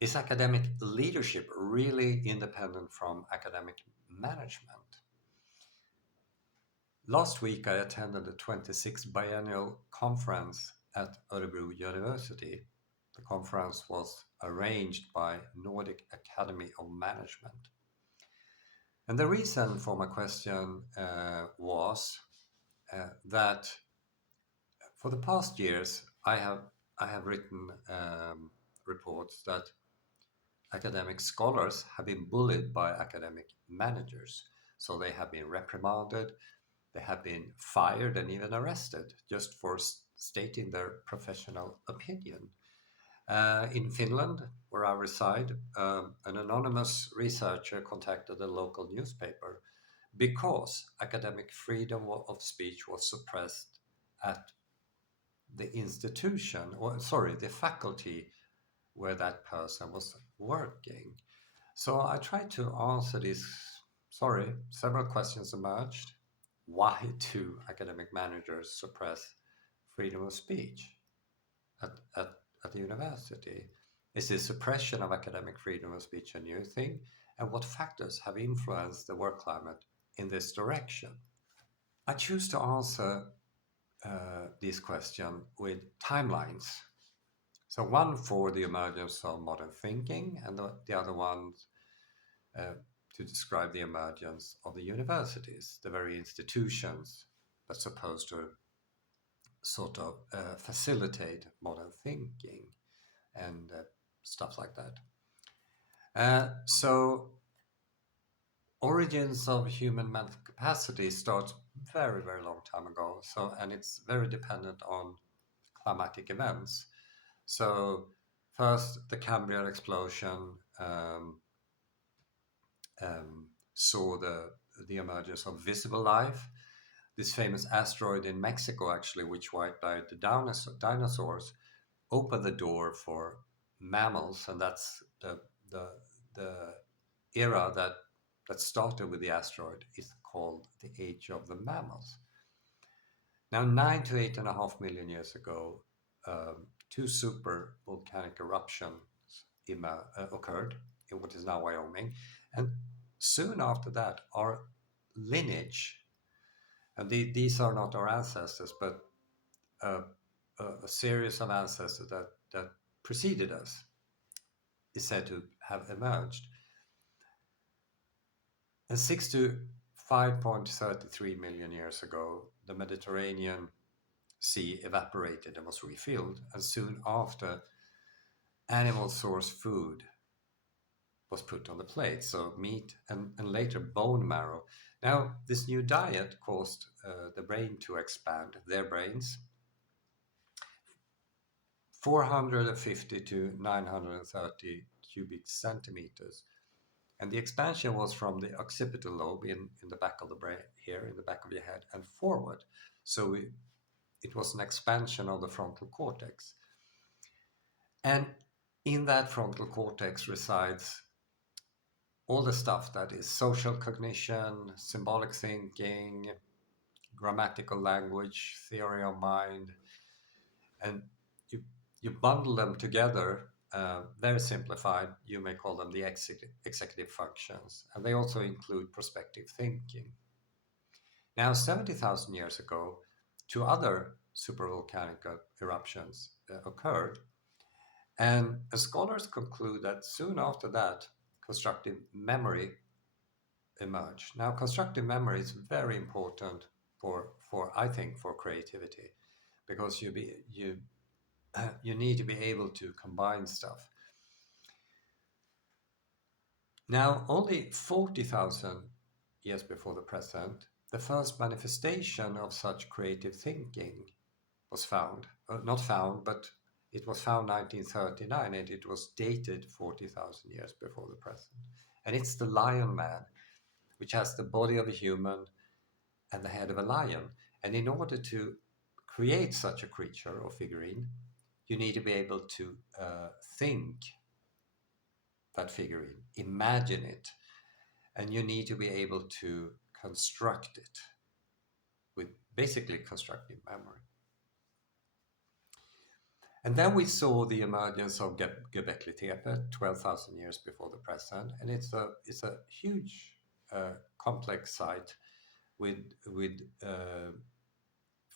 Is academic leadership really independent from academic management? Last week, I attended the 26th biennial conference at Örebro University. The conference was arranged by Nordic Academy of Management. And the reason for my question was that for the past years, I have written reports that academic scholars have been bullied by academic managers. So they have been reprimanded, they have been fired, and even arrested just for stating their professional opinion. In Finland, where I reside, an anonymous researcher contacted a local newspaper because academic freedom of speech was suppressed at the institution, or sorry, the faculty where that person was working. So I tried to answer these, several questions emerged. Why do academic managers suppress freedom of speech at the university? Is this suppression of academic freedom of speech a new thing? And what factors have influenced the work climate in this direction? I choose to answer this question with timelines. So one for the emergence of modern thinking, and the other one to describe the emergence of the universities, the very institutions that's supposed to sort of facilitate modern thinking and stuff like that. So origins of human mental capacity starts very, very long time ago. So, and it's very dependent on climatic events. So first, the Cambrian explosion saw the emergence of visible life. This famous asteroid in Mexico, actually, which wiped out the dinosaurs, opened the door for mammals, and that's the era that started with the asteroid is called the Age of the Mammals. Now, 9 to 8.5 million years ago, two super volcanic eruptions occurred in what is now Wyoming, and soon after that, our lineage, and these are not our ancestors, but a series of ancestors that preceded us, is said to have emerged. And 6 to 5.33 million years ago, the Mediterranean Sea evaporated and was refilled, and soon after, animal source food was put on the plate, so meat and later bone marrow. Now, this new diet caused the brain to expand, their brains, 450 to 930 cubic centimeters. And the expansion was from the occipital lobe in the back of the brain, here in the back of your head, and forward. So it was an expansion of the frontal cortex. And in that frontal cortex resides all the stuff that is social cognition, symbolic thinking, grammatical language, theory of mind, and you bundle them together, very simplified, you may call them the executive functions, and they also include prospective thinking. Now, 70,000 years ago, two other supervolcanic eruptions occurred, and scholars conclude that soon after that, constructive memory emerged. Now, constructive memory is very important for I think, for creativity, because you need to be able to combine stuff. Now, only 40,000 years before the present, the first manifestation of such creative thinking was found. Not found, but it was found 1939, and it was dated 40,000 years before the present. And it's the lion man, which has the body of a human and the head of a lion. And in order to create such a creature or figurine, you need to be able to think that figurine, imagine it, and you need to be able to construct it with basically constructive memory. And then we saw the emergence of Göbekli Tepe 12,000 years before the present, and it's a huge complex site with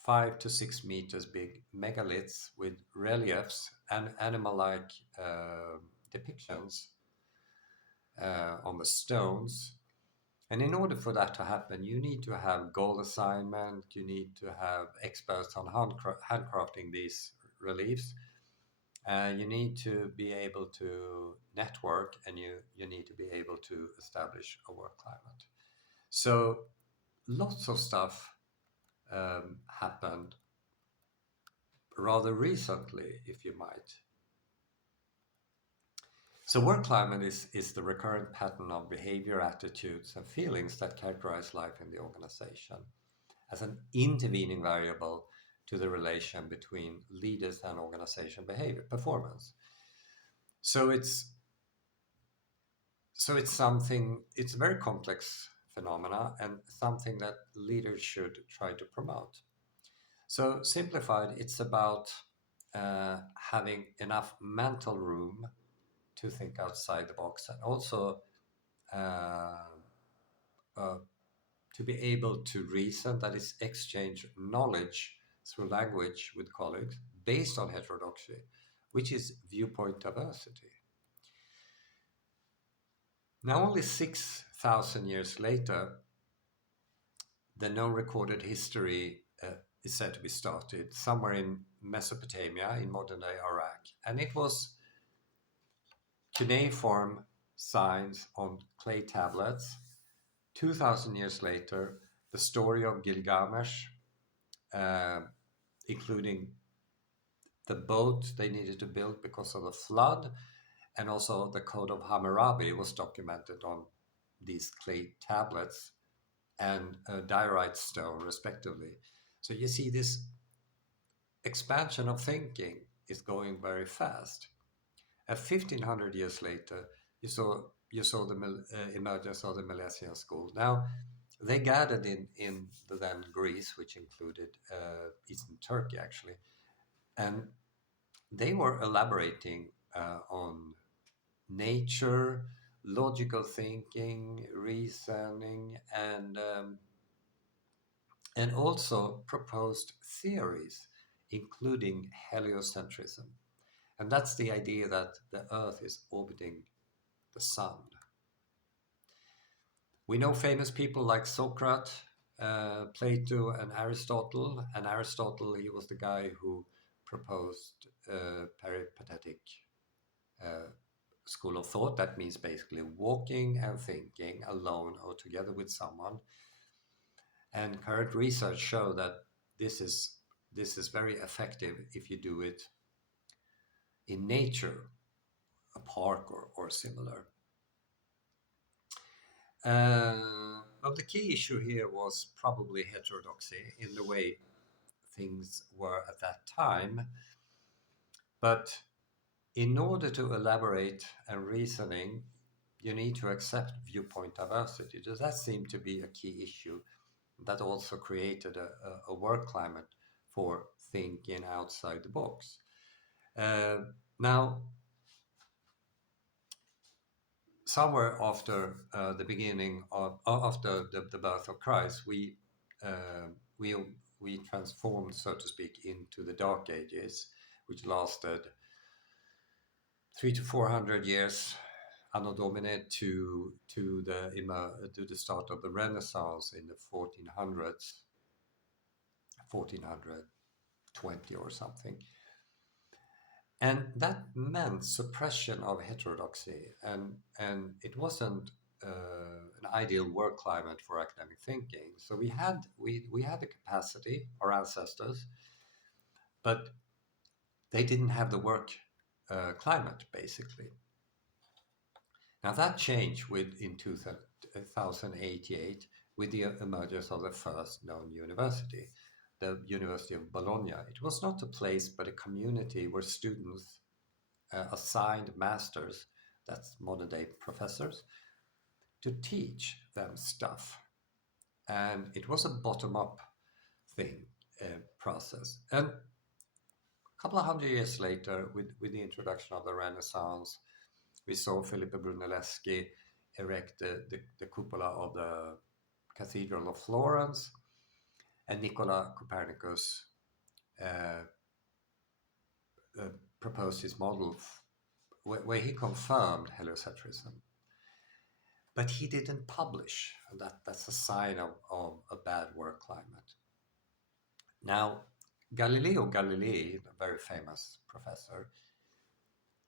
5 to 6 meters big megaliths with reliefs and animal-like depictions on the stones. And in order for that to happen, you need to have goal assignment, you need to have experts on handcrafting these reliefs, you need to be able to network, and you need to be able to establish a work climate. So lots of stuff happened rather recently, if you might. So work climate is the recurrent pattern of behavior, attitudes, and feelings that characterize life in the organization as an intervening variable to the relation between leaders and organization behavior, performance. So it's something, it's a very complex phenomena and something that leaders should try to promote. So simplified, it's about having enough mental room to think outside the box, and also uh, uh, to be able to reason, that is, exchange knowledge through language with colleagues based on heterodoxy, which is viewpoint diversity. Now, only 6,000 years later, the known recorded history is said to be started somewhere in Mesopotamia, in modern-day Iraq, and it was cuneiform signs on clay tablets. 2,000 years later, the story of Gilgamesh, including the boat they needed to build because of the flood, and also the Code of Hammurabi was documented on these clay tablets and a diorite stone, respectively. So you see, this expansion of thinking is going very fast. At 1500 years later, you saw the emergence of the Milesian school. Now, they gathered in the then Greece, which included Eastern Turkey, actually, and they were elaborating on nature, logical thinking, reasoning, and also proposed theories, including heliocentrism. And that's the idea that the Earth is orbiting the sun. We know famous people like Socrates, Plato, and Aristotle. And Aristotle, he was the guy who proposed peripatetic school of thought. That means basically walking and thinking alone or together with someone. And current research show that this is very effective if you do it in nature, a park or similar. But the key issue here was probably heterodoxy in the way things were at that time. But in order to elaborate and reasoning, you need to accept viewpoint diversity. Does that seem to be a key issue that also created a work climate for thinking outside the box? Now, somewhere after the beginning of after the birth of Christ, uh, we we transformed, so to speak, into the Dark Ages, which lasted 300 to 400 years, Anno Domini, to the start of the Renaissance in the 1400s, 1420 or something. And that meant suppression of heterodoxy, and it wasn't an ideal work climate for academic thinking. So we had the capacity, our ancestors, but they didn't have the work climate, basically. Now that changed in 2088 with the emergence of the first known university, the University of Bologna. It was not a place, but a community where students assigned masters, that's modern day professors, to teach them stuff. And it was a bottom up thing, process. And couple of hundred years later, with the introduction of the Renaissance, we saw Filippo Brunelleschi erect the cupola of the Cathedral of Florence, and Nicola Copernicus uh, proposed his model where he confirmed heliocentrism. But he didn't publish. That's a sign of a bad work climate. Now, Galileo Galilei, a very famous professor,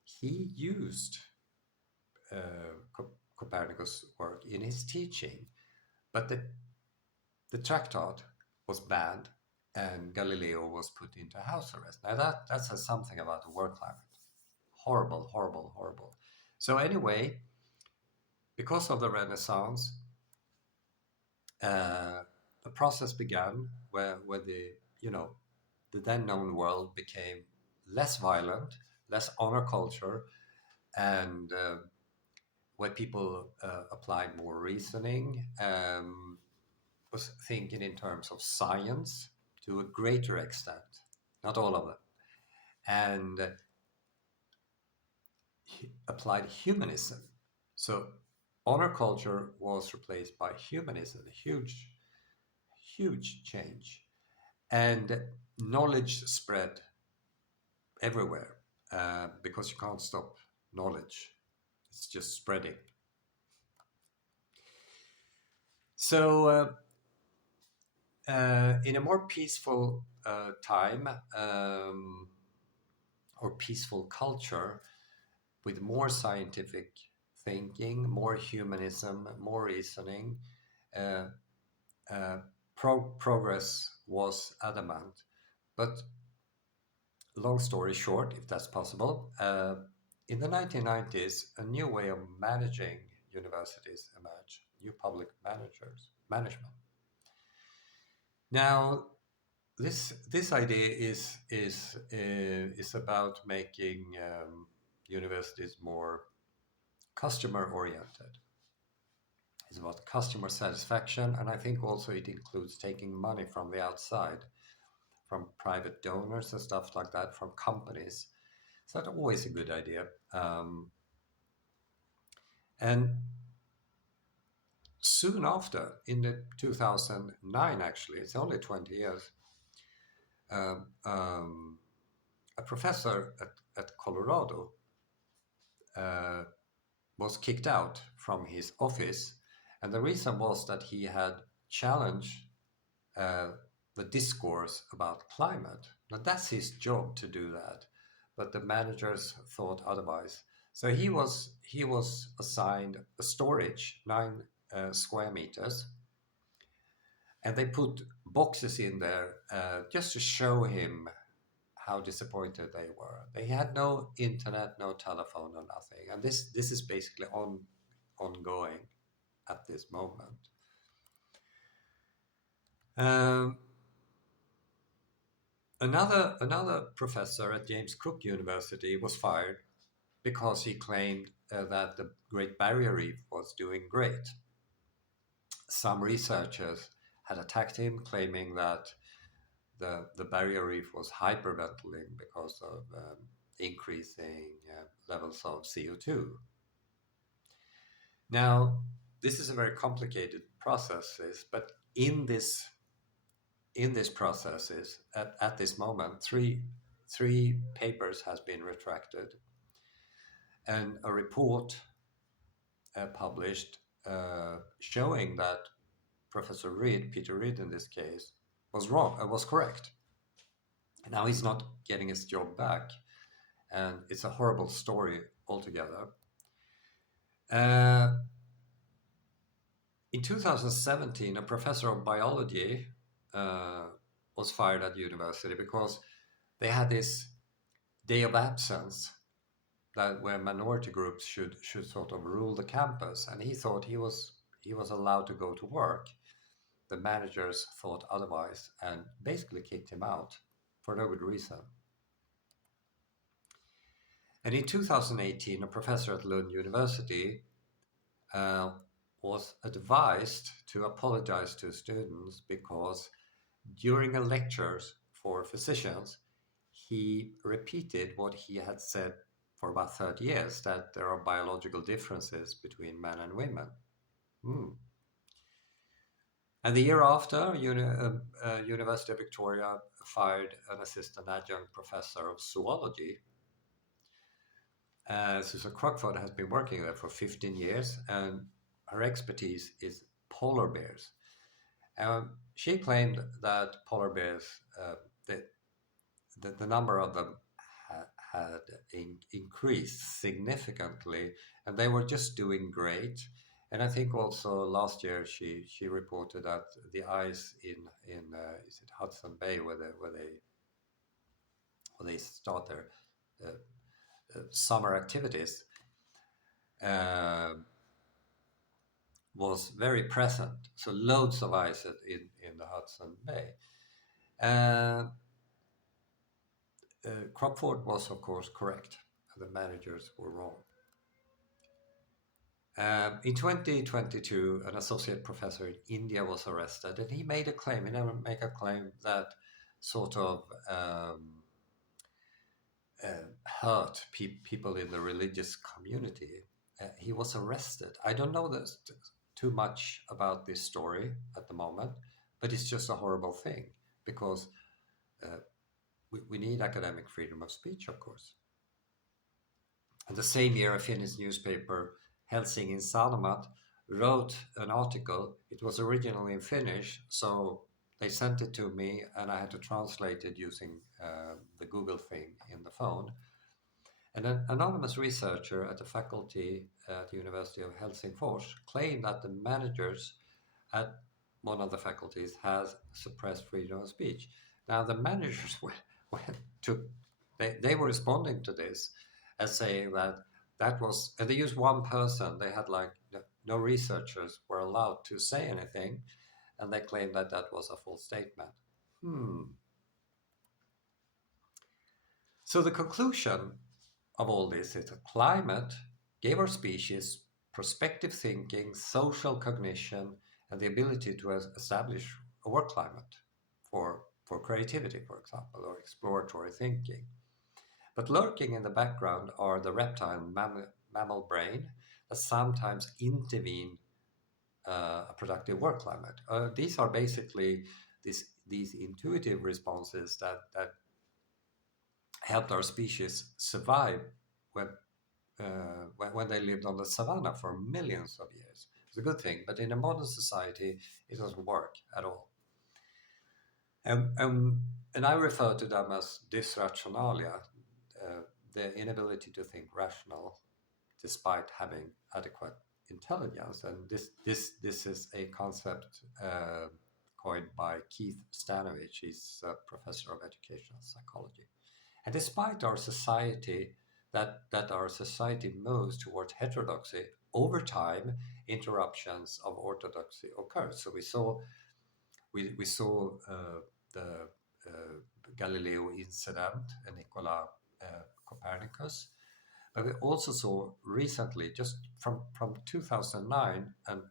he used Copernicus' work in his teaching, but the tractate was banned and Galileo was put into house arrest. Now that says something about the work climate. Horrible, horrible, horrible. So anyway, because of the Renaissance, a process began where the then known world became less violent, less honor culture, and where people applied more reasoning, was thinking in terms of science to a greater extent, not all of it, and applied humanism. So honor culture was replaced by humanism, a huge, huge change. And knowledge spread everywhere because you can't stop knowledge. It's just spreading. So in a more peaceful time or peaceful culture with more scientific thinking, more humanism, more reasoning, uh, progress was adamant. But long story short, if that's possible, in the 1990s, a new way of managing universities emerged, new public management. Now, this idea is about making universities more customer oriented. It's about customer satisfaction, and I think also it includes taking money from the outside, from private donors and stuff like that, from companies. So that's always a good idea. And soon after, in the 2009, actually, it's only 20 years, a professor at Colorado was kicked out from his office. And the reason was that he had challenged the discourse about climate. Now, that's his job to do that. But the managers thought otherwise. So he was assigned a storage, 9 square meters, and they put boxes in there just to show him how disappointed they were. They had no internet, no telephone, no nothing, and this is basically ongoing at this moment. Another professor at James Cook University was fired because he claimed that the Great Barrier Reef was doing great. Some researchers had attacked him, claiming that the barrier reef was hyperventilating because of increasing levels of CO2. Now, this is a very complicated process, but in this processes at this moment, three papers has been retracted, and a report published showing that Professor Reed, Peter Reed in this case, was wrong, was correct. And now he's not getting his job back, and it's a horrible story altogether. In 2017, a professor of biology was fired at university because they had this day of absence that where minority groups should sort of rule the campus, and he thought he was allowed to go to work. The managers thought otherwise and basically kicked him out for no good reason. And in 2018, a professor at Lund University was advised to apologize to students because during a lecture for physicians, he repeated what he had said for about 30 years, that there are biological differences between men and women. Hmm. And the year after, University of Victoria fired an assistant adjunct professor of zoology. Susan Crockford has been working there for 15 years, and her expertise is polar bears. She claimed that polar bears, the, the number of them had increased significantly, and they were just doing great. And I think also last year she reported that the ice in is it Hudson Bay where they start their summer activities uh, was very present. So loads of ice in the Hudson Bay. Uh, Crockford was, of course, correct. The managers were wrong. In 2022, an associate professor in India was arrested, and he made a claim. He never made a claim that sort of hurt people in the religious community. He was arrested. I don't know too much about this story at the moment, but it's just a horrible thing because uh, we need academic freedom of speech, of course. And the same year, a Finnish newspaper, Helsingin Sanomat, wrote an article. It was originally in Finnish, so they sent it to me, and I had to translate it using the Google thing in the phone. And an anonymous researcher at the faculty at the University of Helsingfors claimed that the managers at one of the faculties has suppressed freedom of speech. Now, the managers they were responding to this as saying that was, and they used one person. They had like no researchers were allowed to say anything, and they claimed that that was a false statement. So the conclusion of all this is that climate gave our species prospective thinking, social cognition, and the ability to establish a work climate for creativity, for example, or exploratory thinking. But lurking in the background are the reptile mammal brain that sometimes intervene a productive work climate. These are basically these intuitive responses that helped our species survive when when they lived on the savannah for millions of years. It's a good thing, but in a modern society, it doesn't work at all. And I refer to them as dysrationalia, the inability to think rational despite having adequate intelligence. And this is a concept coined by Keith Stanovich. He's a professor of educational psychology. And despite our society, that our society moves towards heterodoxy, over time, interruptions of orthodoxy occur. So we saw the Galileo incident and Nicola Copernicus, but we also saw recently, just from 2009 and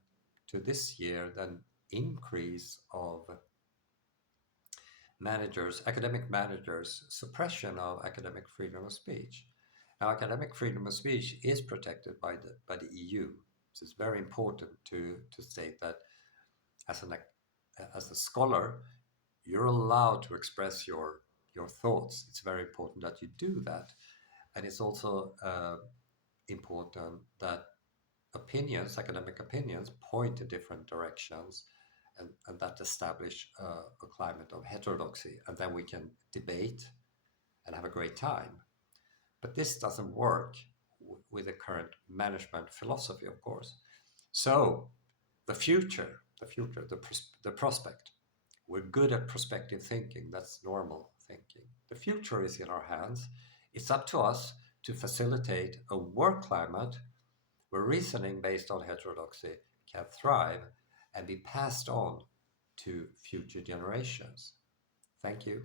to this year, then increase of academic managers, suppression of academic freedom of speech. Now, academic freedom of speech is protected by the EU. So it's very important to state that as a scholar, you're allowed to express your thoughts. It's very important that you do that, and it's also important that academic opinions, point to different directions, and that establish a climate of heterodoxy, and then we can debate and have a great time. But this doesn't work with the current management philosophy, of course. So the future, the prospect. We're good at prospective thinking. That's normal thinking. The future is in our hands. It's up to us to facilitate a work climate where reasoning based on heterodoxy can thrive and be passed on to future generations. Thank you.